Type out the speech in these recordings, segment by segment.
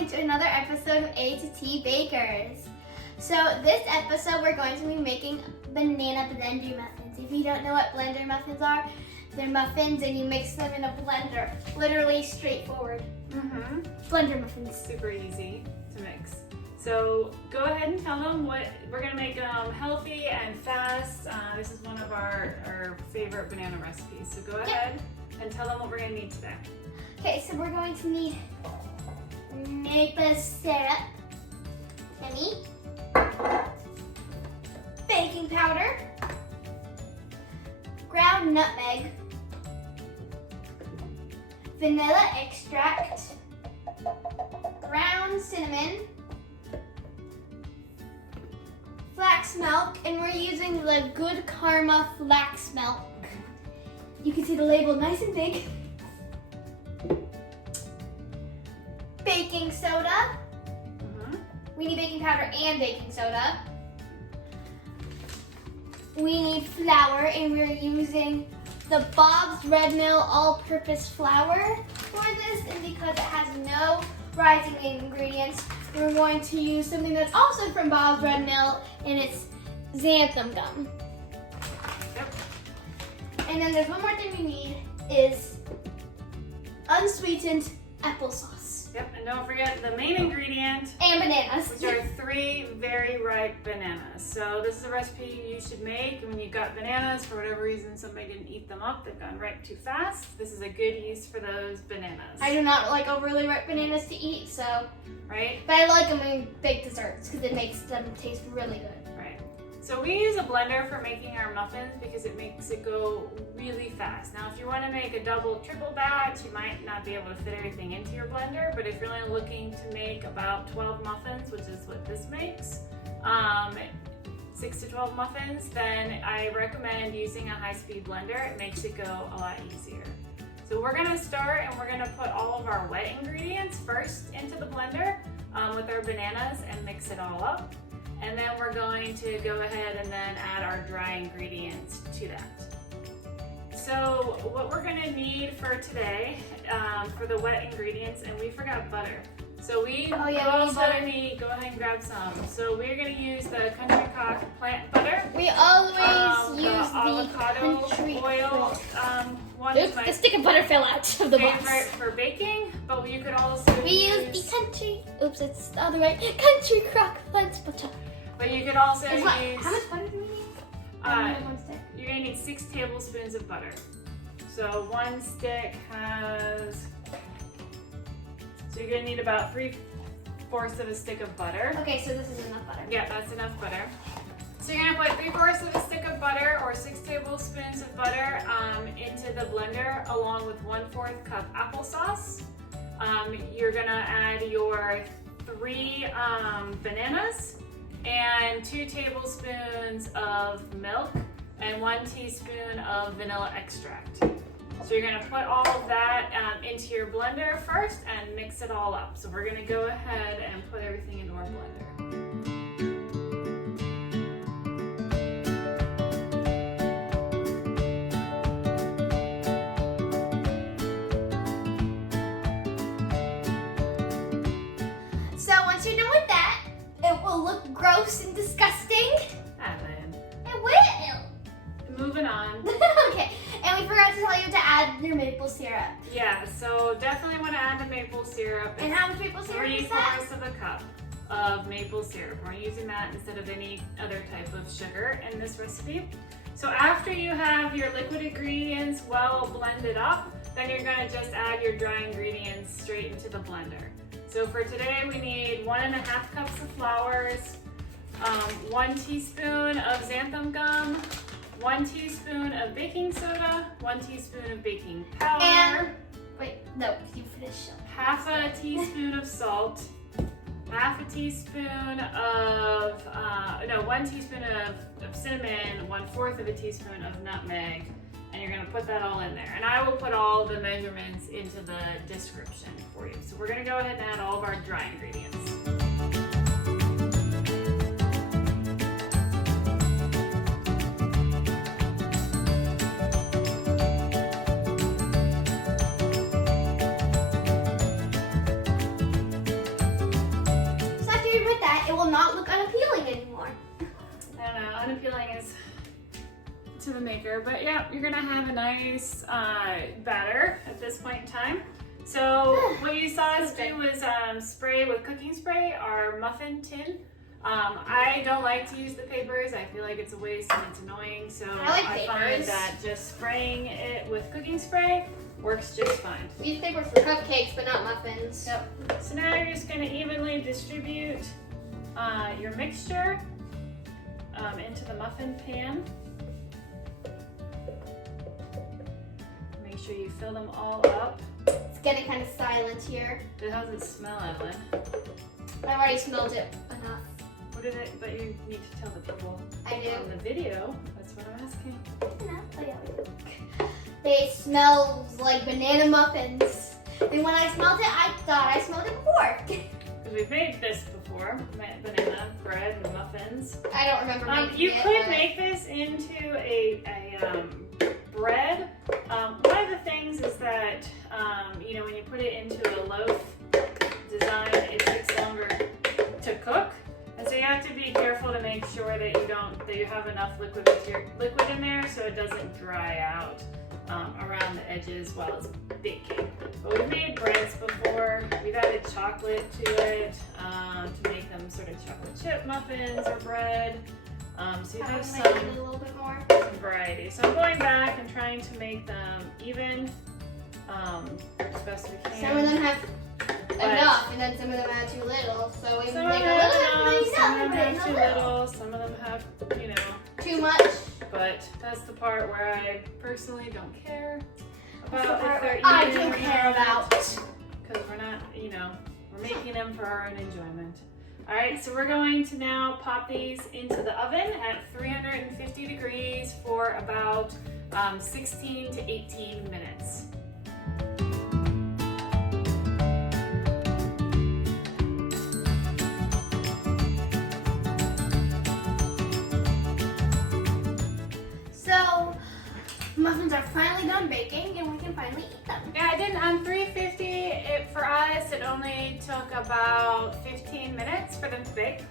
welcome to another episode of A.to.T Bakers. So this episode we're going to be making banana blender muffins. If you don't know what blender muffins are, they're muffins and you mix them in a blender. Literally straightforward. Blender muffins. Super easy to mix. So go ahead and tell them what we're gonna make them healthy and fast. This is one of our favorite banana recipes. So go ahead and tell them what we're gonna need today. Okay, so we're going to need maple syrup, honey, baking powder, ground nutmeg, vanilla extract, ground cinnamon, flax milk, and we're using the Good Karma flax milk. You can see the label nice and big. Baking soda. We need baking powder and baking soda. We need flour, and we're using the Bob's Red Mill all-purpose flour for this, and because it has no rising ingredients, we're going to use something that's also from Bob's Red Mill, and it's xanthum gum. Yep. And then there's one more thing we need is unsweetened applesauce. Yep, and don't forget the main ingredient, And bananas. which are 3 very ripe bananas. So this is a recipe you should make when you've got bananas. For whatever reason, somebody didn't eat them up. They've gone ripe too fast. This is a good use for those bananas. I do not like overly ripe bananas to eat, so. Right? But I like them in baked desserts because it makes them taste really good. Right. So we use a blender for making our muffins because it makes it go really fast. Now, if you want to make a double, triple batch, you might not be able to fit everything into your blender, but if you're only looking to make about 12 muffins, which is what this makes, 6 to 12 muffins, then I recommend using a high-speed blender. It makes it go a lot easier. So we're gonna start and we're gonna put all of our wet ingredients first into the blender with our bananas and mix it all up. And then we're going to go ahead and then add our dry ingredients to that. So what we're gonna need for today, for the wet ingredients, and we forgot butter. So we Oh, yeah, we need also butter. need, go ahead and grab some. So we're gonna use the Country Crock plant butter. We always The use the avocado country oil Crock. one Oops, is my the stick of butter fell out of the favorite box. for baking, but you could also We use the country, oops, it's the other way, Country Crock plant butter. but you could also It's use, what, how much butter do we need? I only have one stick. you're gonna need 6 tablespoons of butter. So one stick has, so you're gonna need about 3/4 of a stick of butter. Okay, so this is enough butter. Yeah, that's enough butter. So you're gonna put 3/4 of a stick of butter or 6 tablespoons of butter into the blender along with 1/4 cup applesauce. You're gonna add your 3 bananas and 2 tablespoons of milk and 1 teaspoon of vanilla extract. So you're gonna put all of that into your blender first and mix it all up. So we're gonna go ahead and put everything into our blender. So once you're done with that, it will look gross and disgusting. And It will. then moving on. Okay, and we forgot to tell you to add your maple syrup. Yeah, so definitely want to add the maple syrup. And how much maple syrup is that? 3/4 of a cup of maple syrup. We're using that instead of any other type of sugar in this recipe. So after you have your liquid ingredients well blended up, then you're going to just add your dry ingredients straight into the blender. So for today we need 1.5 cups of flours, 1 teaspoon of xanthum gum, 1 teaspoon of baking soda, 1 teaspoon of baking powder, And, wait, no, you finish. half a teaspoon of salt, half a teaspoon of, 1 teaspoon of cinnamon, 1/4 of a teaspoon of nutmeg, and you're gonna put that all in there. And I will put all the measurements into the description for you. So we're gonna go ahead and add all of our dry ingredients. will not look unappealing anymore. I don't know, unappealing is to the maker, but yeah, you're gonna have a nice batter at this point in time. So what you saw us do was spray with cooking spray our muffin tin. I don't like to use the papers. I feel like it's a waste and it's annoying. So I find that just spraying it with cooking spray works just fine. We use paper for cupcakes, but not muffins. Yep. So now you're just going to evenly distribute your mixture into the muffin pan. Make sure you fill them all up. It's getting kind of silent here. How does it smell, Evelyn? I've already smelled it enough. What is it? But you need to tell the people I do. on the video. That's what I'm asking. Oh, yeah. They smell like banana muffins. And when I smelled it, I thought I smelled it before. Because we've made this before, banana bread and muffins. I don't remember making you it. could make this into a bread. One of the things is that you know, when you put it into a loaf design, it takes longer to cook, and so you have to be careful to make sure that you have enough liquid in there so it doesn't dry out around the edges while it's baking. But we've made breads before. We've added chocolate to it to make them sort of chocolate chip muffins or bread. So you have some a little bit more. Variety. So I'm going back and trying to make them even as best we can. Some of them have enough, and then some of them have too little. So we some make of a them little bit, some of them have too little, some of them have, you know, too much. But that's the part where I personally don't care about if they're I even do care about. Because we're not, you know, we're making them for our own enjoyment. All right, so we're going to now pop these into the oven at 350 degrees for about 16 to 18 minutes. So, muffins are finally done baking and we can finally eat them. Yeah, I did on 350. For us, it only took about 15 minutes for them to bake.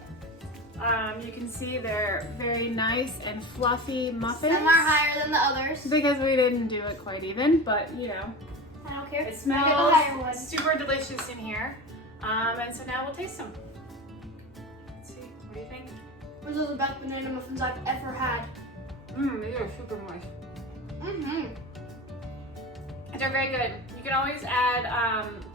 You can see they're very nice and fluffy muffins. Some are higher than the others. Because we didn't do it quite even, but you know. I don't care. It smells super delicious in here. And so now we'll taste them. Let's see, what do you think? Those are the best banana muffins I've ever had. These are super moist. Mm-hmm. They're very good. You can always add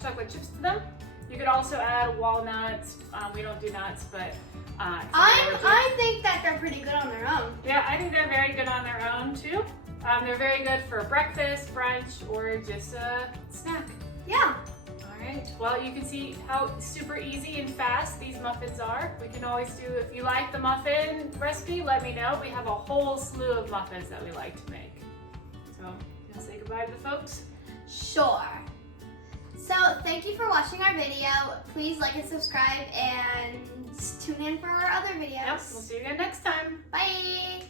chocolate chips to them. You could also add walnuts. We don't do nuts, but I think that they're pretty good on their own. Yeah, I think they're very good on their own too. They're very good for breakfast, brunch, or just a snack. Yeah. All right. Well, you can see how super easy and fast these muffins are. We can always do, if you like the muffin recipe, let me know. We have a whole slew of muffins that we like to make. So, you want to say goodbye to the folks? Sure. So, thank you for watching our video. Please like and subscribe and tune in for our other videos. Yep, we'll see you again next time. Bye.